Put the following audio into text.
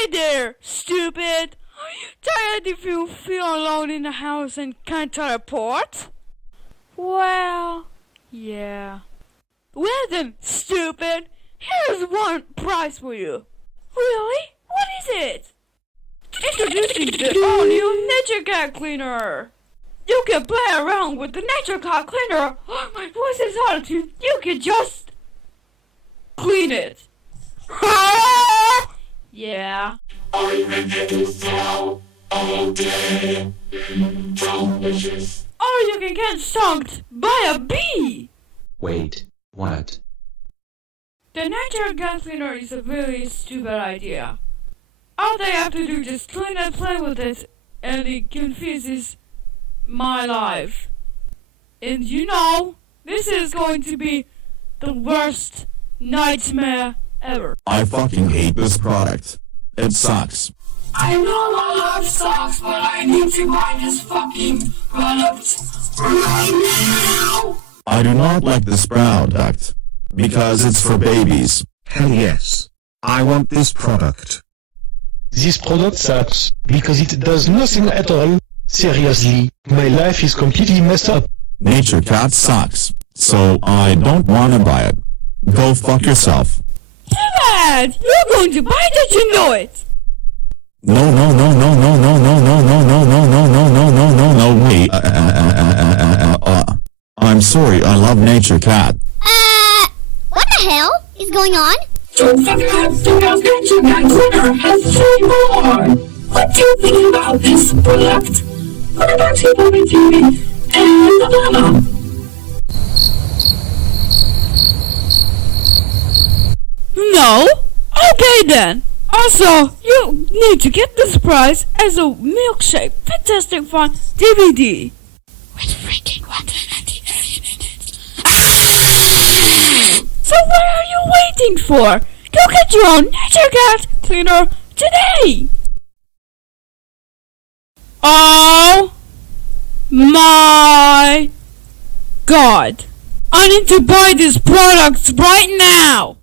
Hey there, stupid! Are you tired if you feel alone in the house and can't teleport? Well, yeah. Well then, stupid, here's one prize for you. Really? What is it? Introducing the all-new Nature Cat Cleaner. You can play around with the Nature Cat Cleaner. Oh, my voice is hard. You can just clean it. Yeah. Are you ready to sell all day? Delicious. Or you can get stung by a bee. Wait, what? The Nature Cat Cleaner is a really stupid idea. All they have to do is just clean and play with it, and it confuses my life. And you know, this is going to be the worst nightmare ever. I fucking hate this product. It sucks. I know my life sucks, but I need to buy this fucking product right now. I do not like this product because it's for babies. Hell yes. I want this product. This product sucks because it does nothing at all. Seriously, my life is completely messed up. Nature Cat sucks, so I don't want to buy it. Go fuck yourself. Too bad! You're going to buy it, you know it! No, wait. I'm sorry, I love Nature Cat. What the hell is going on? Don't forget the Nature Cat Cleaner has 3 more. What do you think about this product? What about your review and banana? No? Okay then. Also, you need to get this prize as a milkshake Fantastic Fun DVD. With freaking 180 alien in it. So what are you waiting for? Go get your own Nature Cat Cleaner today! Oh my God! I need to buy these products right now!